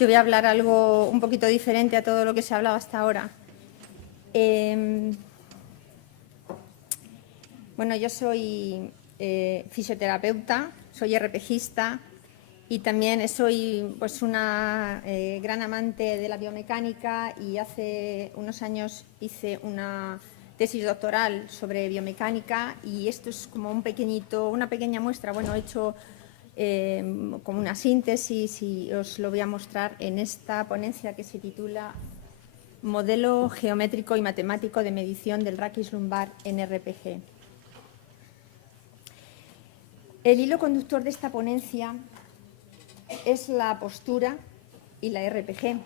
Yo voy a hablar algo un poquito diferente a todo lo que se ha hablado hasta ahora. Bueno, yo soy fisioterapeuta, soy RPGista y también soy pues, una gran amante de la biomecánica, y hace unos años hice una tesis doctoral sobre biomecánica, y esto es como una pequeña muestra. Bueno, he hecho como una síntesis y os lo voy a mostrar en esta ponencia que se titula Modelo geométrico y matemático de medición del raquis lumbar en RPG. El hilo conductor de esta ponencia es la postura y la RPG.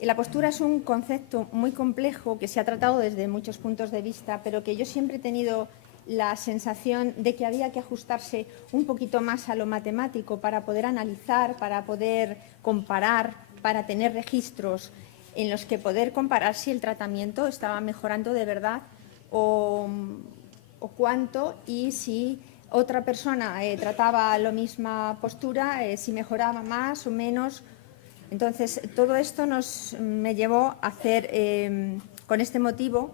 La postura es un concepto muy complejo que se ha tratado desde muchos puntos de vista, pero que yo siempre he tenido la sensación de que había que ajustarse un poquito más a lo matemático para poder analizar, para poder comparar, para tener registros en los que poder comparar si el tratamiento estaba mejorando de verdad o cuánto, y si otra persona trataba la misma postura, si mejoraba más o menos. Entonces, todo esto me llevó a hacer, con este motivo,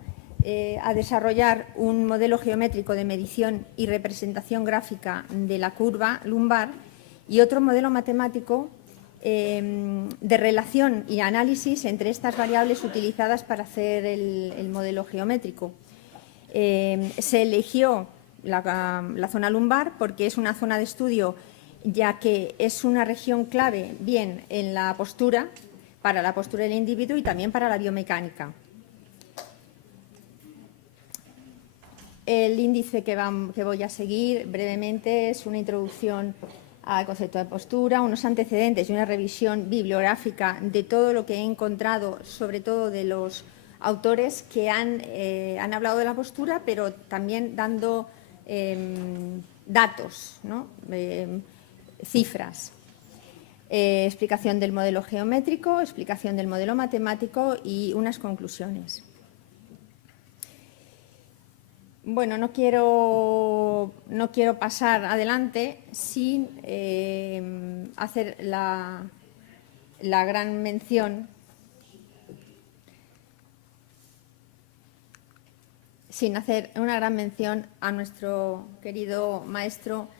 a desarrollar un modelo geométrico de medición y representación gráfica de la curva lumbar, y otro modelo matemático de relación y análisis entre estas variables utilizadas para hacer el modelo geométrico. Se eligió la zona lumbar porque es una zona de estudio, ya que es una región clave bien en la postura, para la postura del individuo y también para la biomecánica. El índice que voy a seguir brevemente es una introducción al concepto de postura, unos antecedentes y una revisión bibliográfica de todo lo que he encontrado, sobre todo de los autores que han hablado de la postura, pero también dando datos, ¿no? Cifras. Explicación del modelo geométrico, explicación del modelo matemático y unas conclusiones. Bueno, no quiero pasar adelante sin hacer la gran mención, a nuestro querido maestro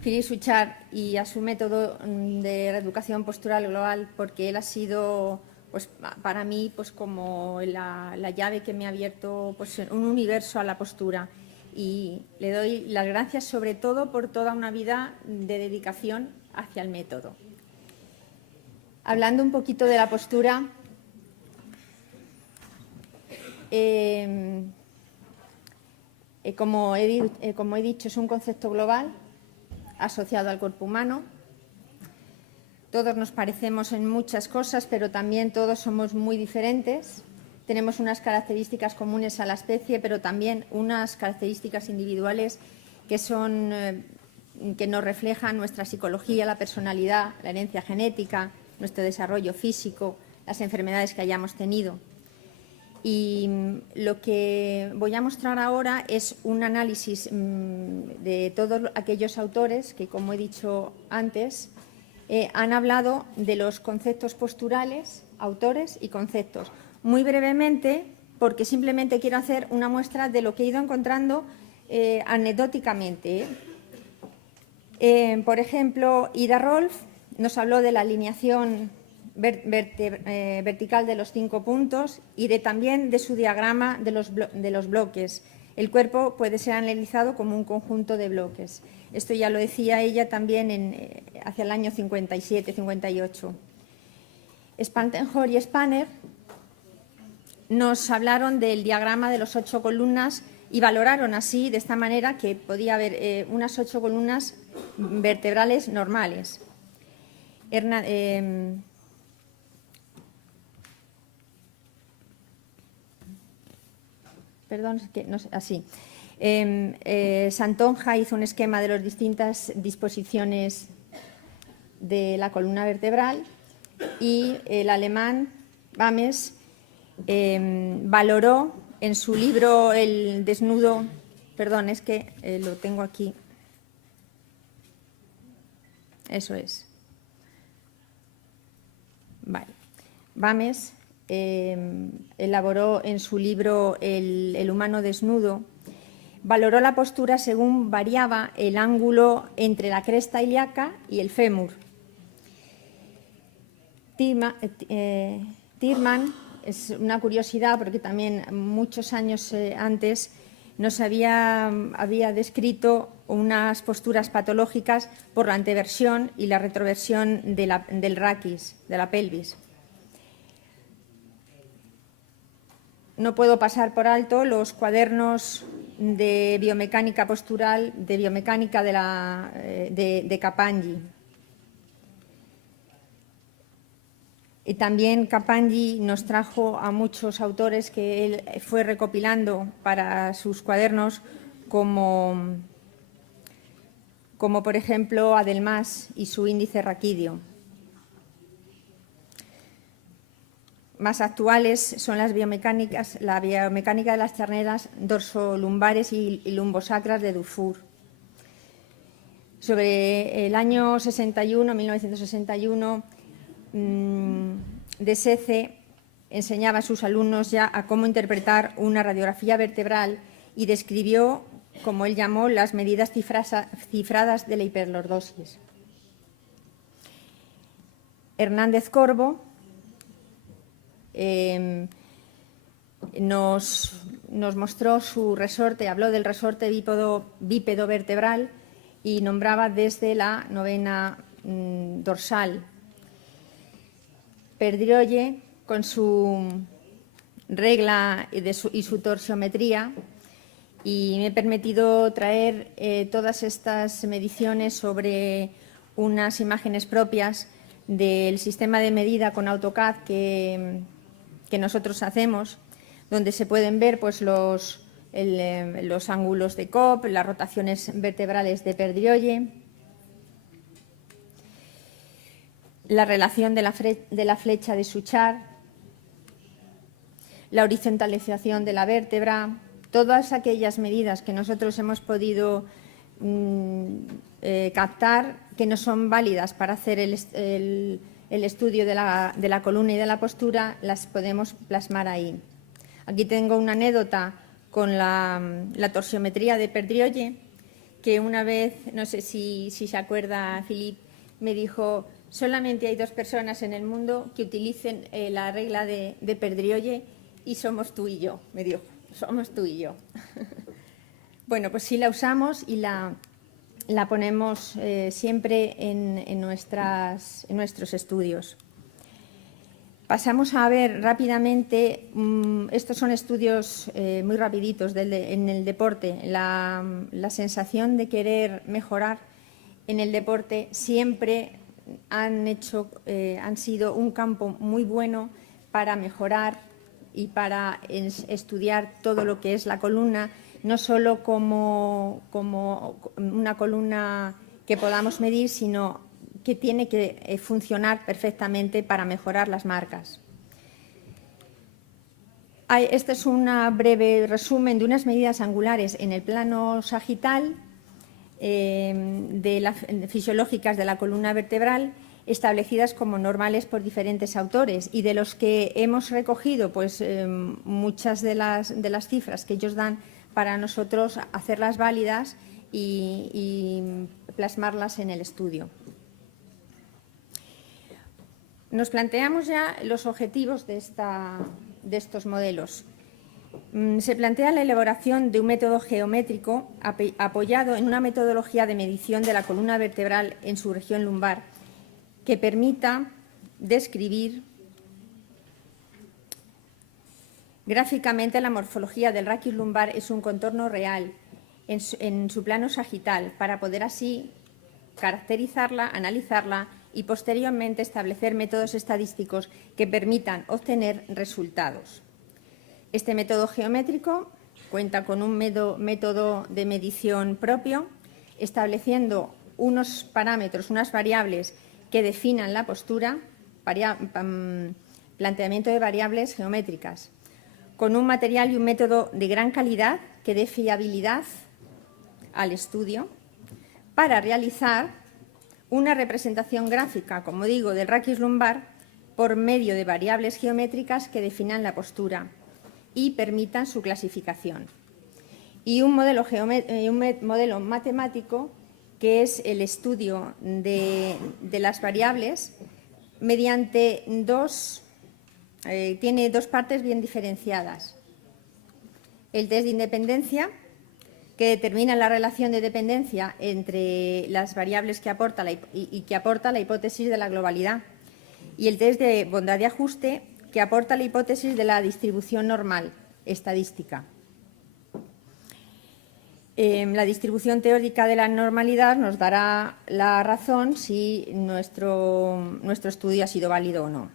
Philippe Suchard y a su método de reeducación postural global, porque él ha sido, pues, para mí, pues, como la llave que me ha abierto, pues, un universo a la postura, y le doy las gracias sobre todo por toda una vida de dedicación hacia el método. Hablando un poquito de la postura, como he dicho, es un concepto global asociado al cuerpo humano. Todos nos parecemos en muchas cosas, pero también todos somos muy diferentes. Tenemos unas características comunes a la especie, pero también unas características individuales que nos reflejan nuestra psicología, la personalidad, la herencia genética, nuestro desarrollo físico, las enfermedades que hayamos tenido. Y lo que voy a mostrar ahora es un análisis de todos aquellos autores que, como he dicho antes, han hablado de los conceptos posturales, autores y conceptos. Muy brevemente, porque simplemente quiero hacer una muestra de lo que he ido encontrando anecdóticamente. Por ejemplo, Ida Rolf nos habló de la alineación vertical de los 5 puntos y también de su diagrama de los bloques. El cuerpo puede ser analizado como un conjunto de bloques. Esto ya lo decía ella también hacia el año 57-58. Spangenhorst y Spanner nos hablaron del diagrama de los 8 columnas y valoraron así, de esta manera, que podía haber unas 8 columnas vertebrales normales. Perdón, es que no sé, así. Santonja hizo un esquema de las distintas disposiciones de la columna vertebral, y el alemán Bames valoró en su libro El desnudo, perdón, es que lo tengo aquí, eso es. Bames elaboró en su libro El humano desnudo, valoró la postura según variaba el ángulo entre la cresta ilíaca y el fémur. Tiemann, es una curiosidad porque también muchos años antes nos había descrito unas posturas patológicas por la anteversión y la retroversión del raquis, de la pelvis. No puedo pasar por alto los cuadernos de biomecánica postural, de biomecánica de Capanghi. Y también Capanghi nos trajo a muchos autores que él fue recopilando para sus cuadernos, como por ejemplo Adelmas y su índice raquídeo. Más actuales son la biomecánica de las charneras dorsolumbares y lumbosacras de Dufour. Sobre el año 1961, de Sece enseñaba a sus alumnos ya a cómo interpretar una radiografía vertebral y describió, como él llamó, las medidas cifradas de la hiperlordosis. Hernández Corvo nos mostró su resorte, habló del resorte bípedo vertebral y nombraba desde la novena dorsal. Perdriolle, con su regla y su torsiometría, y me he permitido traer todas estas mediciones sobre unas imágenes propias del sistema de medida con AutoCAD que nosotros hacemos, donde se pueden ver pues, los ángulos de Cobb, las rotaciones vertebrales de Perdriolle, la relación de la flecha de Suchard, la horizontalización de la vértebra, todas aquellas medidas que nosotros hemos podido captar que no son válidas para hacer el estudio de la columna y de la postura, las podemos plasmar ahí. Aquí tengo una anécdota con la torsiometría de Perdriolle, que una vez, no sé si se acuerda Philippe, me dijo: solamente hay 2 personas en el mundo que utilicen la regla de Perdriolle y somos tú y yo, me dijo, somos tú y yo. Bueno, pues sí la usamos y la ponemos siempre en nuestros estudios. Pasamos a ver rápidamente, estos son estudios muy rapiditos en el deporte. La sensación de querer mejorar en el deporte siempre han sido un campo muy bueno para mejorar y para estudiar todo lo que es la columna, no solo como una columna que podamos medir, sino que tiene que funcionar perfectamente para mejorar las marcas. Este es un breve resumen de unas medidas angulares en el plano sagital fisiológicas de la columna vertebral, establecidas como normales por diferentes autores, y de los que hemos recogido pues, muchas de las cifras que ellos dan para nosotros hacerlas válidas y plasmarlas en el estudio. Nos planteamos ya los objetivos de estos modelos. Se plantea la elaboración de un método geométrico apoyado en una metodología de medición de la columna vertebral en su región lumbar que permita describir gráficamente la morfología del raquis lumbar en su contorno real, en su plano sagital, para poder así caracterizarla, analizarla y posteriormente establecer métodos estadísticos que permitan obtener resultados. Este método geométrico cuenta con un método de medición propio, estableciendo unos parámetros, unas variables que definan la postura, planteamiento de variables geométricas, con un material y un método de gran calidad que dé fiabilidad al estudio, para realizar una representación gráfica, como digo, del raquis lumbar por medio de variables geométricas que definan la postura y permitan su clasificación. Y un modelo matemático que es el estudio de las variables mediante tiene dos partes bien diferenciadas. El test de independencia, que determina la relación de dependencia entre las variables que aporta que aporta la hipótesis de la globalidad, y el test de bondad de ajuste, que aporta la hipótesis de la distribución normal estadística. La distribución teórica de la normalidad nos dará la razón si nuestro estudio ha sido válido o no.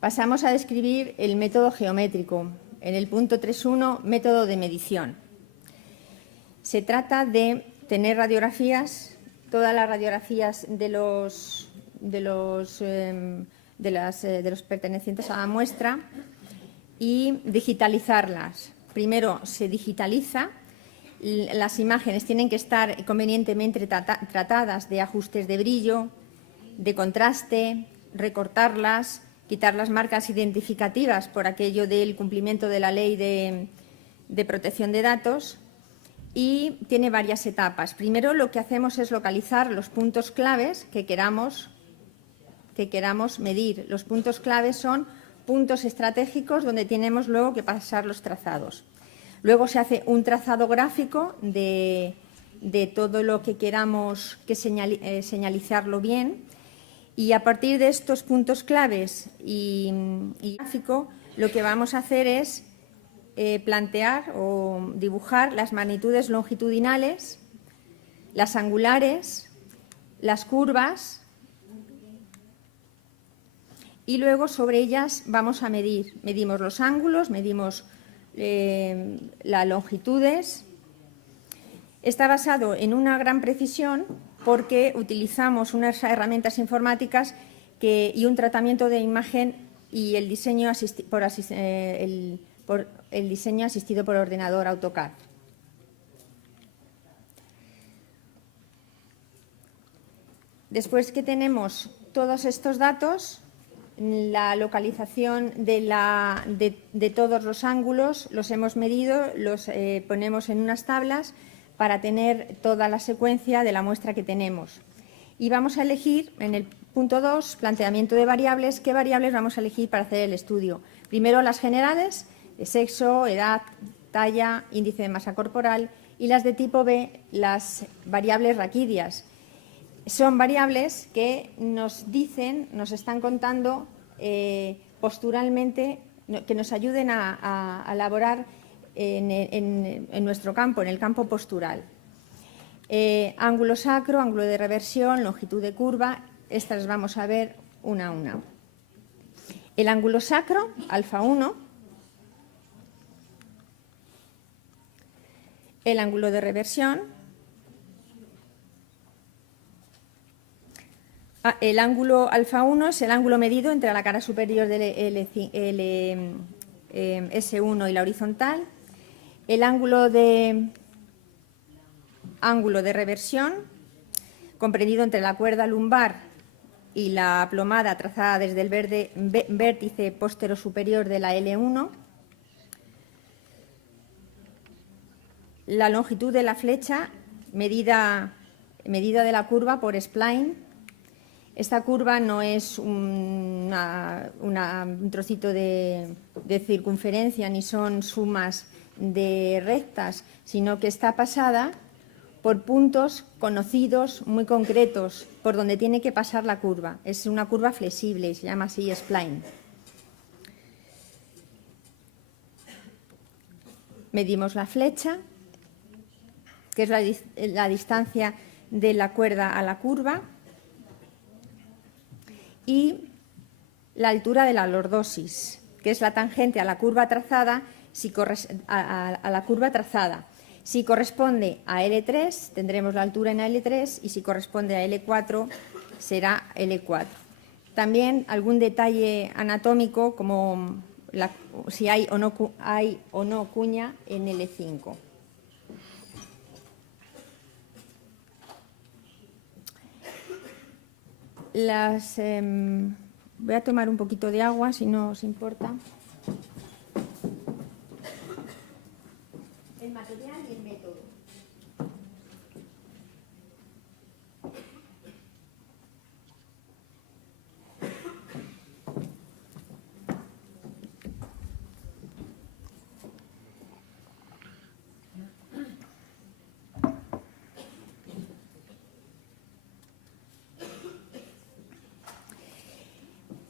Pasamos a describir el método geométrico. En el punto 3.1, método de medición. Se trata de tener radiografías, todas las radiografías de los pertenecientes a la muestra, y digitalizarlas. Primero se digitaliza. Las imágenes tienen que estar convenientemente tratadas de ajustes de brillo, de contraste, recortarlas, quitar las marcas identificativas por aquello del cumplimiento de la ley de protección de datos, y tiene varias etapas. Primero lo que hacemos es localizar los puntos claves que queramos medir. Los puntos claves son puntos estratégicos donde tenemos luego que pasar los trazados. Luego se hace un trazado gráfico de todo lo que queramos señalizarlo bien, y a partir de estos puntos claves y gráfico, lo que vamos a hacer es plantear o dibujar las magnitudes longitudinales, las angulares, las curvas, y luego sobre ellas vamos a medir. Medimos los ángulos, medimos las longitudes. Está basado en una gran precisión porque utilizamos unas herramientas informáticas y un tratamiento de imagen y el diseño asistido por ordenador AutoCAD. Después que tenemos todos estos datos, la localización de todos los ángulos los hemos medido, los ponemos en unas tablas para tener toda la secuencia de la muestra que tenemos. Y vamos a elegir, en el punto 2, planteamiento de variables, qué variables vamos a elegir para hacer el estudio. Primero las generales, de sexo, edad, talla, índice de masa corporal, y las de tipo B, las variables raquídeas. Son variables que nos están contando posturalmente, que nos ayuden a elaborar en nuestro campo, en el campo postural. Ángulo sacro, ángulo de reversión, longitud de curva, estas las vamos a ver una a una. El ángulo sacro, alfa 1, el ángulo de reversión, el ángulo alfa 1 es el ángulo medido entre la cara superior del S1 y la horizontal. El ángulo de reversión, comprendido entre la cuerda lumbar y la plomada trazada desde el vértice postero-superior de la L1. La longitud de la flecha, medida de la curva por spline. Esta curva no es un trocito de circunferencia ni son sumas de rectas, sino que está pasada por puntos conocidos muy concretos por donde tiene que pasar la curva. Es una curva flexible, se llama así spline. Medimos la flecha, que es la distancia de la cuerda a la curva, y la altura de la lordosis, que es la tangente a la curva trazada. Si corresponde a L3, tendremos la altura en L3, y si corresponde a L4, será L4. También algún detalle anatómico, como si hay o no cuña en L5. Voy a tomar un poquito de agua, si no os importa. El material y el método.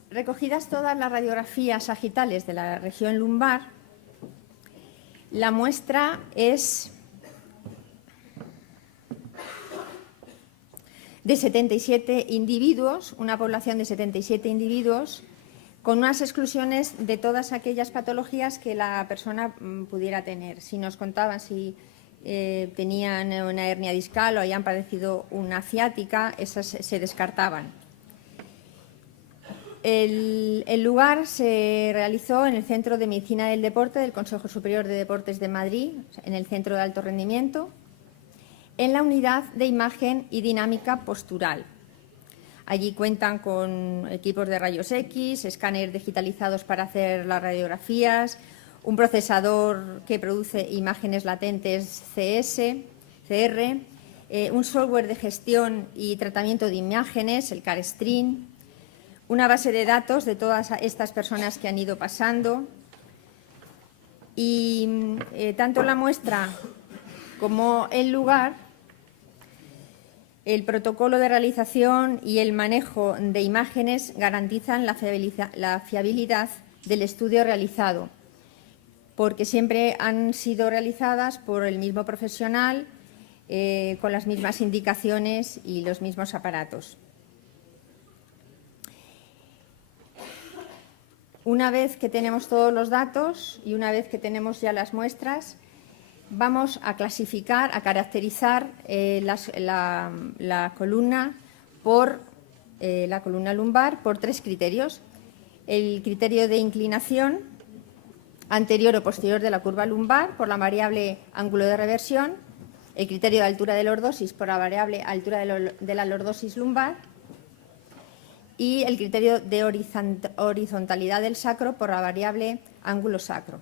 Recogidas todas las radiografías sagitales de la región lumbar, la muestra es de 77 individuos, una población de 77 individuos, con unas exclusiones de todas aquellas patologías que la persona pudiera tener. Si nos contaban si tenían una hernia discal o habían padecido una ciática, esas se descartaban. El lugar se realizó en el Centro de Medicina del Deporte del Consejo Superior de Deportes de Madrid, en el Centro de Alto Rendimiento, en la unidad de imagen y dinámica postural. Allí cuentan con equipos de rayos X, escáneres digitalizados para hacer las radiografías, un procesador que produce imágenes latentes CR, un software de gestión y tratamiento de imágenes, el CARStream, una base de datos de todas estas personas que han ido pasando y tanto la muestra como el lugar, el protocolo de realización y el manejo de imágenes garantizan la fiabilidad del estudio realizado, porque siempre han sido realizadas por el mismo profesional, con las mismas indicaciones y los mismos aparatos. Una vez que tenemos todos los datos y una vez que tenemos ya las muestras, vamos a clasificar, a caracterizar la columna lumbar por tres criterios. El criterio de inclinación anterior o posterior de la curva lumbar por la variable ángulo de reversión, el criterio de altura de lordosis por la variable altura de la lordosis lumbar y el criterio de horizontalidad del sacro por la variable ángulo sacro.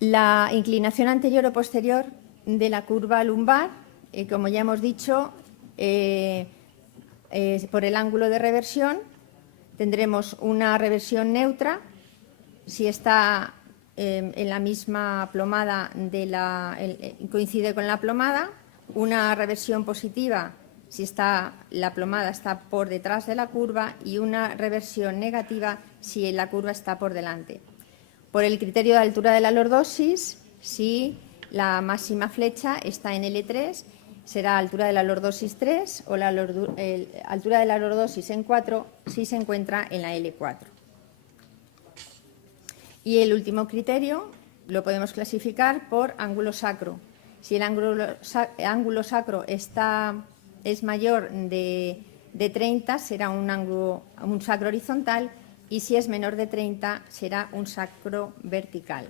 La inclinación anterior o posterior de la curva lumbar, como ya hemos dicho, por el ángulo de reversión tendremos una reversión neutra si está en la misma plomada coincide con la plomada, una reversión positiva si la plomada está por detrás de la curva y una reversión negativa si la curva está por delante. Por el criterio de altura de la lordosis, si la máxima flecha está en L3, será altura de la lordosis 3 o altura de la lordosis en 4 si se encuentra en la L4. Y el último criterio lo podemos clasificar por ángulo sacro. Si el ángulo sacro es mayor de 30, será un sacro horizontal, y si es menor de 30, será un sacro vertical.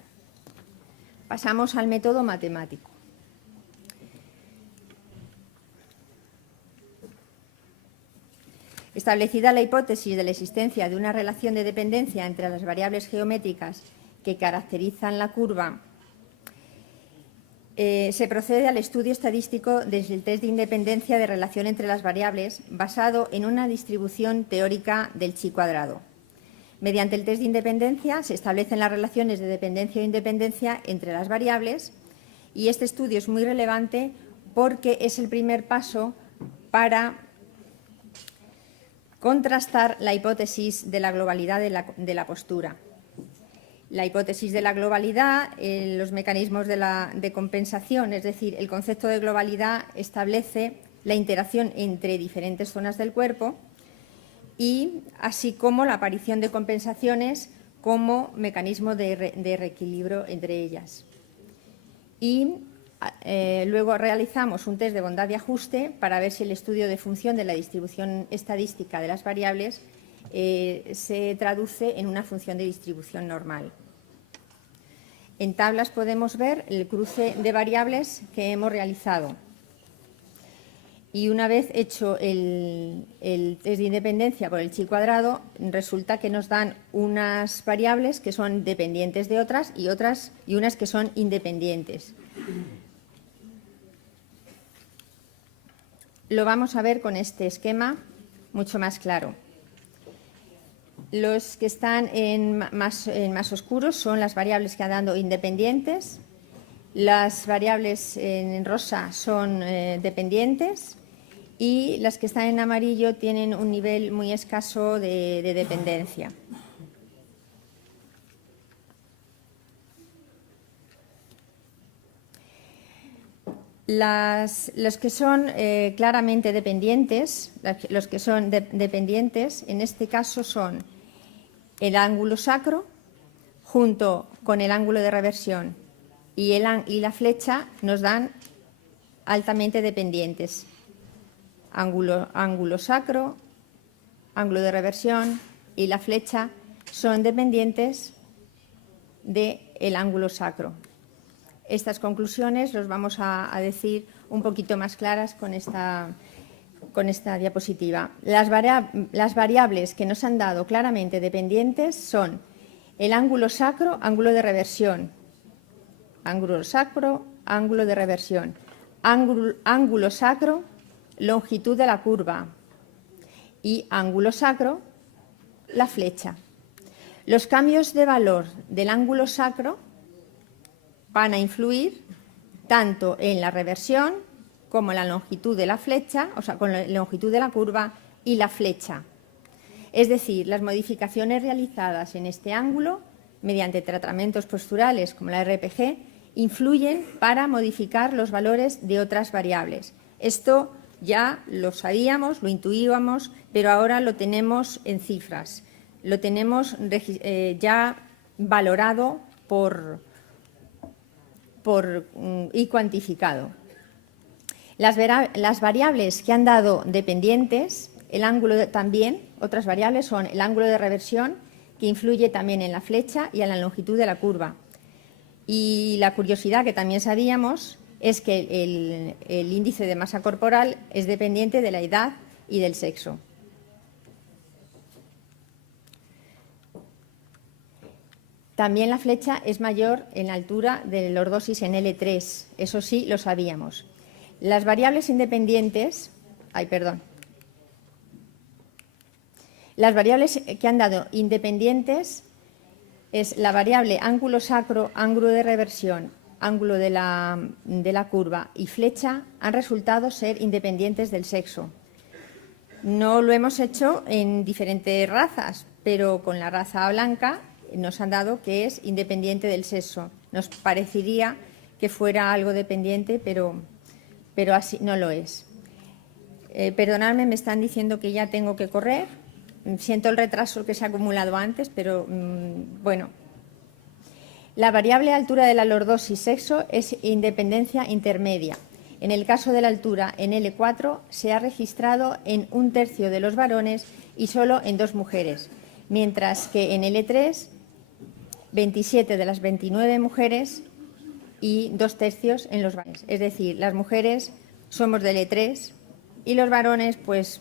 Pasamos al método matemático. Establecida la hipótesis de la existencia de una relación de dependencia entre las variables geométricas que caracterizan la curva, se procede al estudio estadístico desde el test de independencia de relación entre las variables basado en una distribución teórica del chi cuadrado. Mediante el test de independencia se establecen las relaciones de dependencia o independencia entre las variables y este estudio es muy relevante porque es el primer paso para contrastar la hipótesis de la globalidad de la postura. La hipótesis de la globalidad, los mecanismos de compensación, es decir, el concepto de globalidad establece la interacción entre diferentes zonas del cuerpo y así como la aparición de compensaciones como mecanismo de reequilibrio entre ellas. Y luego realizamos un test de bondad de ajuste para ver si el estudio de función de la distribución estadística de las variables se traduce en una función de distribución normal. En tablas podemos ver el cruce de variables que hemos realizado. Y una vez hecho el test de independencia por el chi cuadrado, resulta que nos dan unas variables que son dependientes de otras y unas que son independientes. Lo vamos a ver con este esquema mucho más claro. Los que están en más oscuros son las variables que han dado independientes. Las variables en rosa son dependientes y las que están en amarillo tienen un nivel muy escaso de dependencia. Los que son claramente dependientes, en este caso son el ángulo sacro junto con el ángulo de reversión y la flecha nos dan altamente dependientes. Ángulo sacro, ángulo de reversión y la flecha son dependientes del ángulo sacro. Estas conclusiones los vamos a decir un poquito más claras con esta diapositiva. Las variables que nos han dado claramente dependientes son el ángulo sacro, ángulo de reversión, ángulo sacro, ángulo de reversión, ángulo sacro, longitud de la curva y ángulo sacro, la flecha. Los cambios de valor del ángulo sacro van a influir tanto en la reversión como en la longitud de la flecha, o sea, con la longitud de la curva y la flecha. Es decir, las modificaciones realizadas en este ángulo mediante tratamientos posturales como la RPG influyen para modificar los valores de otras variables. Esto ya lo sabíamos, lo intuíamos, pero ahora lo tenemos en cifras. Lo tenemos ya valorado y cuantificado. Las variables que han dado dependientes, también, otras variables son el ángulo de reversión, que influye también en la flecha y en la longitud de la curva. Y la curiosidad que también sabíamos es que el índice de masa corporal es dependiente de la edad y del sexo. También la flecha es mayor en la altura de la lordosis en L3, eso sí lo sabíamos. Las variables independientes, las variables que han dado independientes es la variable ángulo sacro, ángulo de reversión, ángulo de la curva y flecha han resultado ser independientes del sexo. No lo hemos hecho en diferentes razas, pero con la raza blanca nos han dado que es independiente del sexo. Nos parecería que fuera algo dependiente, pero así no lo es. Perdonadme, me están diciendo que ya tengo que correr. Siento el retraso que se ha acumulado antes, pero bueno. La variable altura de la lordosis sexo es independencia intermedia. En el caso de la altura en L4 se ha registrado en 1/3 de los varones y solo en 2 mujeres, mientras que en L3 27 de las 29 mujeres y 2/3 en los varones. Es decir, las mujeres somos de L3 y los varones pues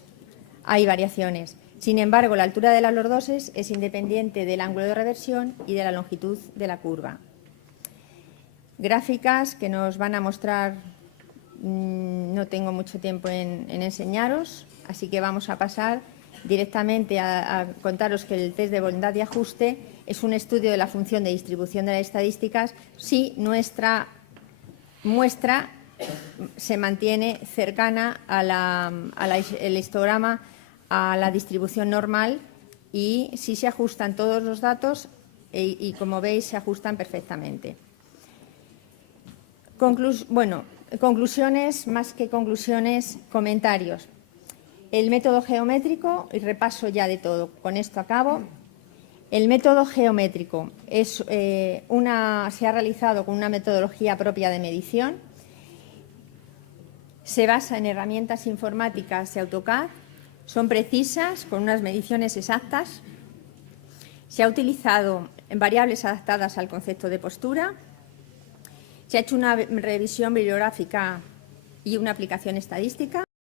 hay variaciones. Sin embargo, la altura de la lordosis es independiente del ángulo de reversión y de la longitud de la curva. Gráficas que nos van a mostrar, no tengo mucho tiempo en enseñaros, así que vamos a pasar directamente a contaros que el test de voluntad y ajuste es un estudio de la función de distribución de las estadísticas si nuestra muestra se mantiene cercana el histograma a la distribución normal y si se ajustan todos los datos y como veis se ajustan perfectamente. Conclusiones, más que conclusiones, comentarios. El método geométrico, y repaso ya de todo, con esto acabo. El método geométrico se ha realizado con una metodología propia de medición. Se basa en herramientas informáticas de AutoCAD. Son precisas, con unas mediciones exactas. Se ha utilizado variables adaptadas al concepto de postura. Se ha hecho una revisión bibliográfica y una aplicación estadística.